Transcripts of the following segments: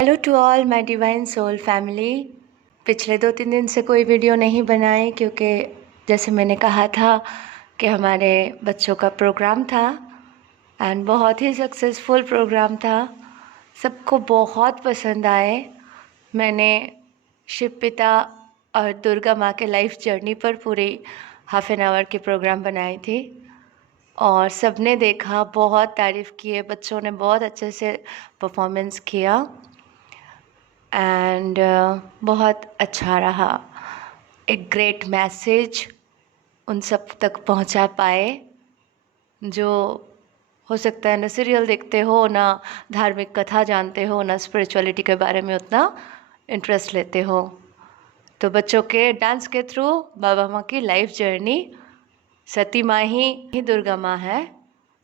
Hello to all my divine soul family. पिछले 2-3 दिन से कोई वीडियो नहीं बनाई क्योंकि जैसे मैंने कहा था कि हमारे बच्चों का प्रोग्राम था एंड बहुत ही सक्सेसफुल प्रोग्राम था। सबको बहुत पसंद आए। मैंने शिव पिता और दुर्गा माँ के लाइफ जर्नी पर पूरी हाफ एन आवर की प्रोग्राम बनाई थी और सबने देखा, बहुत तारीफ़ किए, बच्चों ने बहुत अच्छे से परफॉर्मेंस किया एंड बहुत अच्छा रहा। एक ग्रेट मैसेज उन सब तक पहुंचा पाए जो हो सकता है ना सीरियल देखते हो, ना धार्मिक कथा जानते हो, ना स्पिरिचुअलिटी के बारे में उतना इंटरेस्ट लेते हो। तो बच्चों के डांस के थ्रू बाबा माँ की लाइफ जर्नी, सती माँ ही दुर्गा माँ है,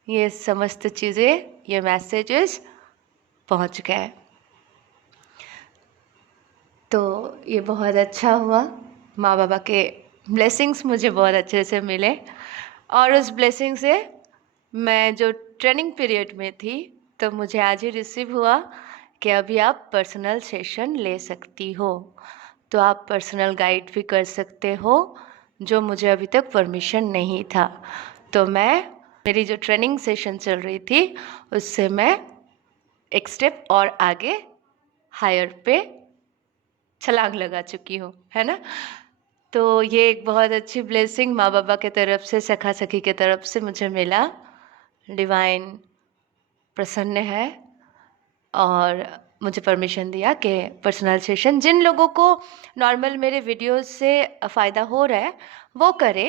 ये समस्त चीज़ें, ये मैसेजेस पहुंच गए। तो ये बहुत अच्छा हुआ। माँ बाबा के ब्लेसिंग्स मुझे बहुत अच्छे से मिले और उस ब्लेसिंग से मैं जो ट्रेनिंग पीरियड में थी तो मुझे आज ही रिसीव हुआ कि अभी आप पर्सनल सेशन ले सकती हो। तो आप पर्सनल गाइड भी कर सकते हो, जो मुझे अभी तक परमिशन नहीं था। तो मेरी जो ट्रेनिंग सेशन चल रही थी उससे मैं एक स्टेप और आगे हायर पे छलांग लगा चुकी हूँ, है ना। तो ये एक बहुत अच्छी ब्लेसिंग माँ बाबा के तरफ से, सखा सखी के तरफ से मुझे मिला। डिवाइन प्रसन्न है और मुझे परमिशन दिया कि पर्सनल सेशन जिन लोगों को नॉर्मल मेरे वीडियोस से फ़ायदा हो रहा है वो करे,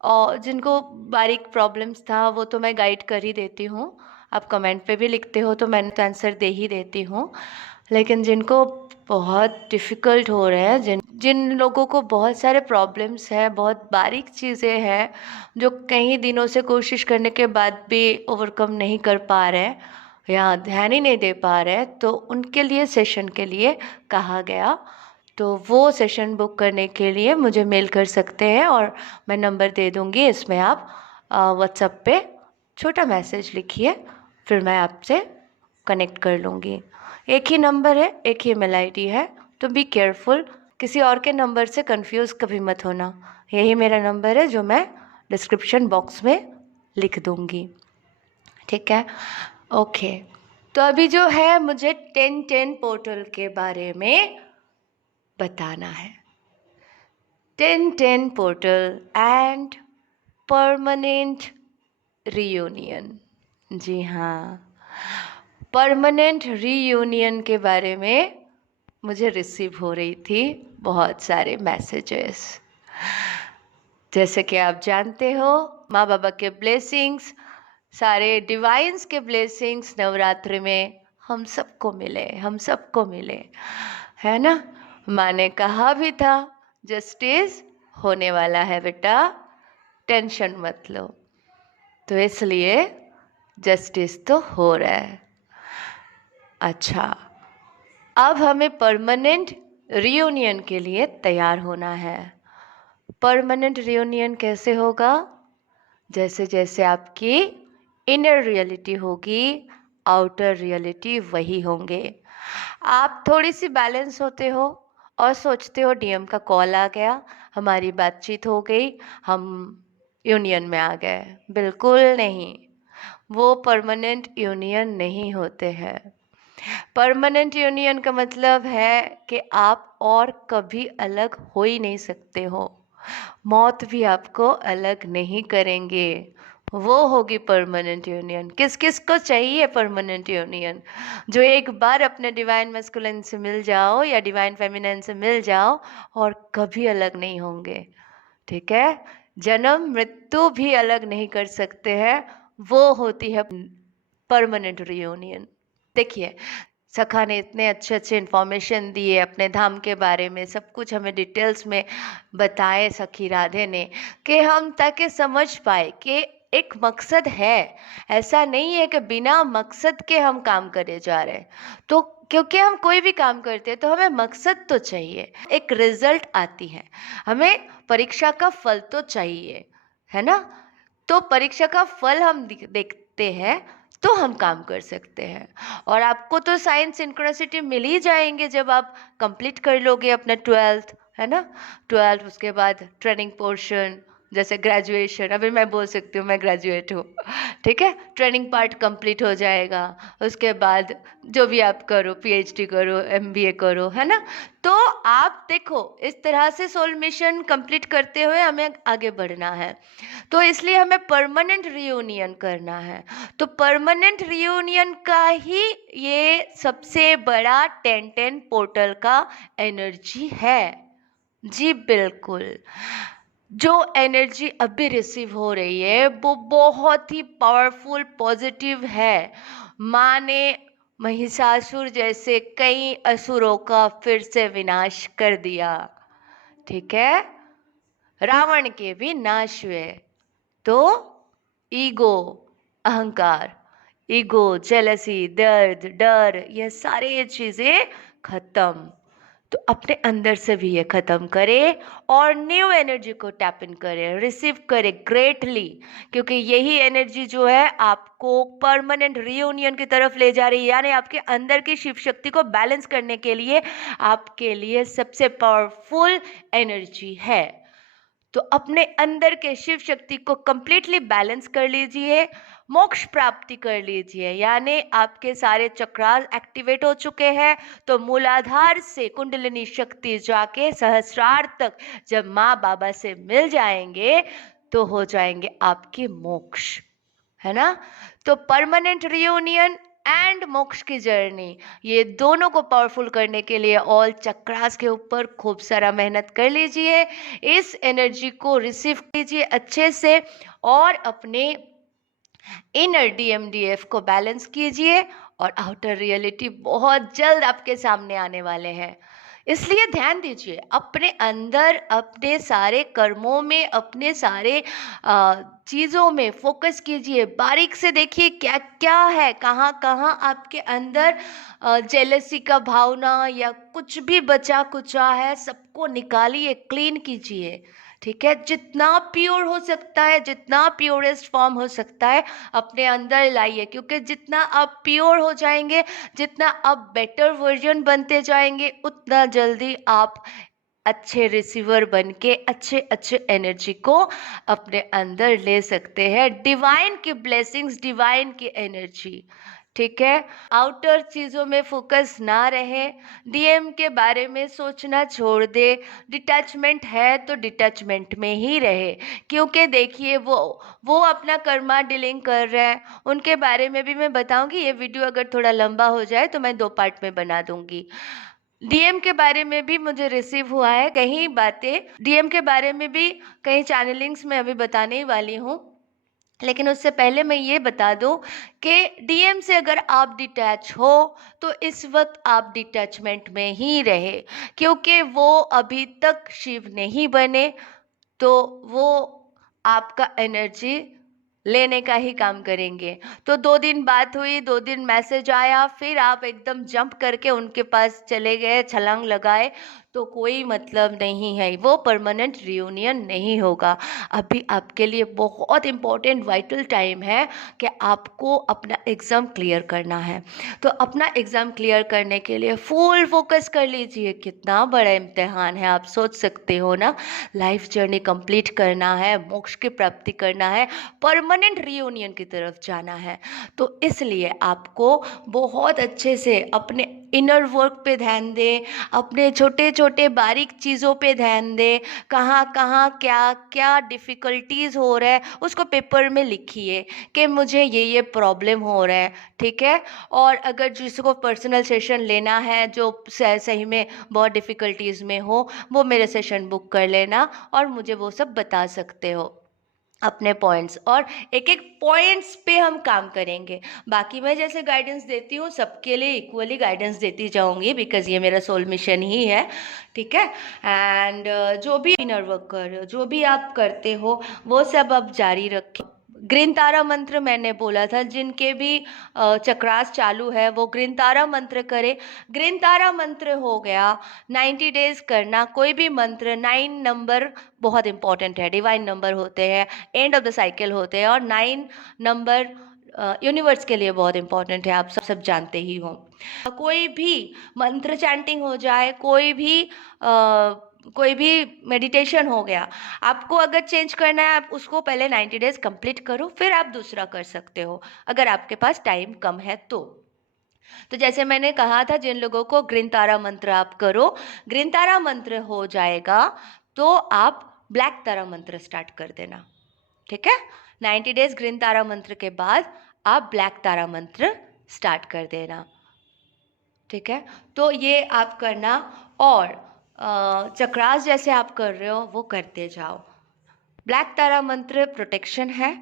और जिनको बारीक प्रॉब्लम्स था वो तो मैं गाइड कर ही देती हूँ। आप कमेंट पे भी लिखते हो तो मैंने तो आंसर दे ही देती हूँ। लेकिन जिनको बहुत डिफ़िकल्ट हो रहे हैं, जिन लोगों को बहुत सारे प्रॉब्लम्स हैं, बहुत बारीक चीज़ें हैं जो कई दिनों से कोशिश करने के बाद भी ओवरकम नहीं कर पा रहे हैं या ध्यान ही नहीं दे पा रहे हैं, तो उनके लिए सेशन के लिए कहा गया। तो वो सेशन बुक करने के लिए मुझे मेल कर सकते हैं और मैं नंबर दे दूँगी। इसमें आप व्हाट्सएप पे छोटा मैसेज लिखिए, फिर मैं आपसे कनेक्ट कर लूँगी। एक ही नंबर है, एक ही ईमेल आईडी है, तो बी केयरफुल, किसी और के नंबर से कंफ्यूज कभी मत होना। यही मेरा नंबर है जो मैं डिस्क्रिप्शन बॉक्स में लिख दूँगी, ठीक है। ओके, तो अभी जो है मुझे 10-10 पोर्टल के बारे में बताना है। 10-10 पोर्टल एंड परमानेंट रियूनियन। जी हाँ, परमानेंट रीयूनियन के बारे में मुझे रिसीव हो रही थी बहुत सारे मैसेजेस। जैसे कि आप जानते हो, माँ बाबा के ब्लेसिंग्स, सारे डिवाइन्स के ब्लेसिंग्स नवरात्रि में हम सबको मिले, है ना। माँ ने कहा भी था जस्टिस होने वाला है बेटा, टेंशन मत लो। तो इसलिए जस्टिस तो हो रहा है। अच्छा, अब हमें परमानेंट रियूनियन के लिए तैयार होना है। परमानेंट रियूनियन कैसे होगा? जैसे जैसे आपकी इनर रियलिटी होगी, आउटर रियलिटी वही होंगे। आप थोड़ी सी बैलेंस होते हो और सोचते हो डीएम का कॉल आ गया, हमारी बातचीत हो गई, हम यूनियन में आ गए। बिल्कुल नहीं, वो परमानेंट यूनियन नहीं होते हैं। परमानेंट यूनियन का मतलब है कि आप और कभी अलग हो ही नहीं सकते हो, मौत भी आपको अलग नहीं करेंगे। वो होगी परमानेंट यूनियन। किस किस को चाहिए परमानेंट यूनियन? जो एक बार अपने डिवाइन मैस्कुलिन से मिल जाओ या डिवाइन फेमिनिन से मिल जाओ और कभी अलग नहीं होंगे, ठीक है। जन्म मृत्यु भी अलग नहीं कर सकते हैं, वो होती है परमानेंट रियूनियन। देखिए, सखा ने इतने अच्छे अच्छे इन्फॉर्मेशन दिए अपने धाम के बारे में, सब कुछ हमें डिटेल्स में बताए सखी राधे ने, कि हम ताकि समझ पाए कि एक मकसद है। ऐसा नहीं है कि बिना मकसद के हम काम करे जा रहे हैं। तो क्योंकि हम कोई भी काम करते हैं तो हमें मकसद तो चाहिए, एक रिजल्ट आती है, हमें परीक्षा का फल तो चाहिए, है ना। तो परीक्षा का फल हम देखते हैं तो हम काम कर सकते हैं। और आपको तो साइन सिंक्रोनिसिटी मिल ही जाएंगे जब आप कंप्लीट कर लोगे अपना 12th, है ना। 12th उसके बाद ट्रेनिंग पोर्शन, जैसे ग्रेजुएशन, अभी मैं बोल सकती हूँ मैं ग्रेजुएट हूँ, ठीक है। ट्रेनिंग पार्ट कंप्लीट हो जाएगा, उसके बाद जो भी आप करो, पीएचडी करो, एमबीए करो, है ना। तो आप देखो, इस तरह से सोल मिशन कंप्लीट करते हुए हमें आगे बढ़ना है। तो इसलिए हमें परमानेंट रियूनियन करना है। तो परमानेंट रियूनियन का ही ये सबसे बड़ा 10-10 पोर्टल का एनर्जी है। जी बिल्कुल। जो एनर्जी अभी रिसीव हो रही है वो बहुत ही पावरफुल पॉजिटिव है। माँ ने महिषासुर जैसे कई असुरों का फिर से विनाश कर दिया, ठीक है। रावण के भी नाश हुए। तो ईगो, अहंकार, ईगो, जेलसी, दर्द, डर, ये सारे चीजें खत्म। तो अपने अंदर से भी ये खत्म करे और न्यू एनर्जी को टैप इन करे, रिसीव करे ग्रेटली, क्योंकि यही एनर्जी जो है आपको परमानेंट रियूनियन की तरफ ले जा रही है। यानी आपके अंदर की शिव शक्ति को बैलेंस करने के लिए आपके लिए सबसे पावरफुल एनर्जी है। तो अपने अंदर के शिव शक्ति को कंप्लीटली बैलेंस कर लीजिए, मोक्ष प्राप्ति कर लीजिए। यानी आपके सारे चक्रास एक्टिवेट हो चुके हैं। तो मूलाधार से कुंडलिनी शक्ति जाके सहस्रार तक जब माँ बाबा से मिल जाएंगे तो हो जाएंगे आपके मोक्ष, है ना। तो परमानेंट रियूनियन एंड मोक्ष की जर्नी, ये दोनों को पावरफुल करने के लिए ऑल चक्रास के ऊपर खूब सारा मेहनत कर लीजिए। इस एनर्जी को रिसीव कीजिए अच्छे से और अपने इनर डीएमडीएफ को बैलेंस कीजिए। और आउटर रियलिटी बहुत जल्द आपके सामने आने वाले हैं। इसलिए ध्यान दीजिए अपने अंदर, अपने सारे कर्मों में, अपने सारे चीज़ों में फोकस कीजिए। बारीक से देखिए क्या क्या है, कहाँ कहाँ आपके अंदर जेलसी का भावना या कुछ भी बचा कुचा है, सबको निकालिए, क्लीन कीजिए, ठीक है। जितना प्योर हो सकता है, जितना प्योरेस्ट फॉर्म हो सकता है अपने अंदर लाइए, क्योंकि जितना आप प्योर हो जाएंगे, जितना आप बेटर वर्जन बनते जाएंगे, उतना जल्दी आप अच्छे रिसीवर बन के अच्छे अच्छे एनर्जी को अपने अंदर ले सकते हैं। डिवाइन की ब्लेसिंग्स, डिवाइन की एनर्जी, ठीक है। आउटर चीज़ों में फोकस ना रहे, डीएम के बारे में सोचना छोड़ दे। डिटैचमेंट है तो डिटैचमेंट में ही रहे, क्योंकि देखिए वो अपना कर्मा डीलिंग कर रहे हैं। उनके बारे में भी मैं बताऊंगी। ये वीडियो अगर थोड़ा लंबा हो जाए तो मैं 2 पार्ट में बना दूंगी। डीएम के बारे में भी मुझे रिसीव हुआ है कहीं बातें, डीएम के बारे में भी कहीं चैनलिंग्स में अभी बताने ही वाली हूँ। लेकिन उससे पहले मैं ये बता दूं कि डीएम से अगर आप डिटैच हो तो इस वक्त आप डिटैचमेंट में ही रहे, क्योंकि वो अभी तक शिव नहीं बने। तो वो आपका एनर्जी लेने का ही काम करेंगे। तो 2 दिन बात हुई, 2 दिन मैसेज आया, फिर आप एकदम जंप करके उनके पास चले गए, छलांग लगाए, तो कोई मतलब नहीं है। वो परमानेंट रियूनियन नहीं होगा। अभी आपके लिए बहुत इम्पोर्टेंट वाइटल टाइम है कि आपको अपना एग्ज़ाम क्लियर करना है। तो अपना एग्ज़ाम क्लियर करने के लिए फुल फोकस कर लीजिए। कितना बड़ा इम्तिहान है, आप सोच सकते हो ना। लाइफ जर्नी कंप्लीट करना है, मोक्ष की प्राप्ति करना है, परमानेंट रियूनियन की तरफ जाना है। तो इसलिए आपको बहुत अच्छे से अपने इनर वर्क पे ध्यान दें, अपने छोटे छोटे बारीक चीज़ों पे ध्यान दें। कहाँ कहाँ क्या क्या डिफ़िकल्टीज हो रहा है उसको पेपर में लिखिए कि मुझे ये प्रॉब्लम हो रहा है, ठीक है। और अगर जिसको पर्सनल सेशन लेना है, जो सही में बहुत डिफ़िकल्टीज में हो, वो मेरे सेशन बुक कर लेना और मुझे वो सब बता सकते हो अपने पॉइंट्स। और एक एक पॉइंट्स पे हम काम करेंगे। बाकी मैं जैसे गाइडेंस देती हूँ सबके लिए इक्वली गाइडेंस देती जाऊँगी, बिकॉज ये मेरा सोल मिशन ही है, ठीक है। एंड जो भी इनर वर्क कर रहे हो, जो भी आप करते हो, वो सब अब जारी रखें। ग्रीन तारा मंत्र मैंने बोला था, जिनके भी चक्रास चालू है वो ग्रीन तारा मंत्र करे। ग्रीन तारा मंत्र हो गया, 90 डेज करना। कोई भी मंत्र, 9 नंबर बहुत इंपॉर्टेंट है, डिवाइन नंबर होते हैं, एंड ऑफ द साइकिल होते हैं, और 9 नंबर यूनिवर्स के लिए बहुत इम्पोर्टेंट है, आप सब जानते ही हो। कोई भी मंत्र चैंटिंग हो जाए, कोई भी मेडिटेशन हो गया, आपको अगर चेंज करना है, आप उसको पहले 90 डेज कंप्लीट करो, फिर आप दूसरा कर सकते हो अगर आपके पास टाइम कम है तो जैसे मैंने कहा था, जिन लोगों को ग्रीन तारा मंत्र आप करो, ग्रीन तारा मंत्र हो जाएगा तो आप ब्लैक तारा मंत्र स्टार्ट कर देना, ठीक है। 90 डेज ग्रीन तारा मंत्र के बाद आप ब्लैक तारा मंत्र स्टार्ट कर देना, ठीक है। तो ये आप करना, और चक्रास जैसे आप कर रहे हो वो करते जाओ। ब्लैक तारा मंत्र प्रोटेक्शन है,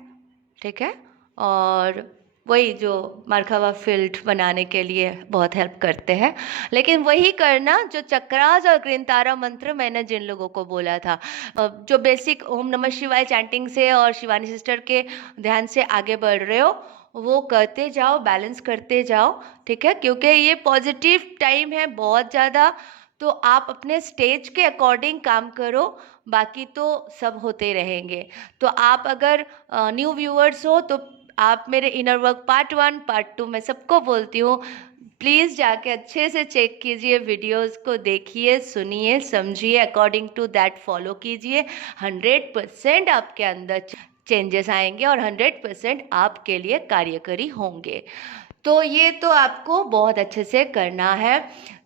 ठीक है, और वही जो मरखवा फील्ड बनाने के लिए बहुत हेल्प करते हैं। लेकिन वही करना जो चक्रास और ग्रीन तारा मंत्र मैंने जिन लोगों को बोला था, जो बेसिक ओम नमः शिवाय चैंटिंग से और शिवानी सिस्टर के ध्यान से आगे बढ़ रहे हो, वो करते जाओ, बैलेंस करते जाओ, ठीक है। क्योंकि ये पॉजिटिव टाइम है बहुत ज़्यादा, तो आप अपने स्टेज के अकॉर्डिंग काम करो, बाकी तो सब होते रहेंगे। तो आप अगर न्यू व्यूअर्स हो तो आप मेरे इनर वर्क पार्ट 1 पार्ट 2 मैं सबको बोलती हूँ, प्लीज़ जाके अच्छे से चेक कीजिए, वीडियोस को देखिए, सुनिए, समझिए, अकॉर्डिंग टू दैट फॉलो कीजिए। 100% आपके अंदर चेंजेस आएंगे और 100% आपके लिए कार्यकरी होंगे। तो ये तो आपको बहुत अच्छे से करना है,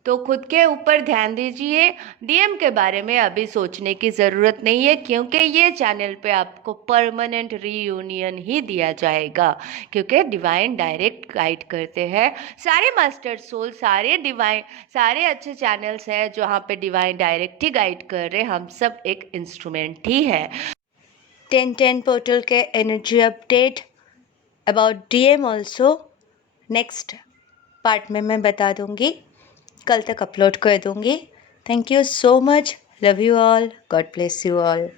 तो खुद के ऊपर ध्यान दीजिए। डीएम के बारे में अभी सोचने की ज़रूरत नहीं है, क्योंकि ये चैनल पे आपको परमानेंट रीयूनियन ही दिया जाएगा, क्योंकि डिवाइन डायरेक्ट गाइड करते हैं। सारे मास्टर सोल, सारे अच्छे चैनल्स हैं जहाँ पे डिवाइन डायरेक्ट ही गाइड कर रहे हैं, हम सब एक इंस्ट्रूमेंट ही है। 10-10 पोर्टल के energy update about DM also next part में मैं बता दूंगी, कल तक अपलोड कर दूंगी। Thank you so much, love you all, God bless you all.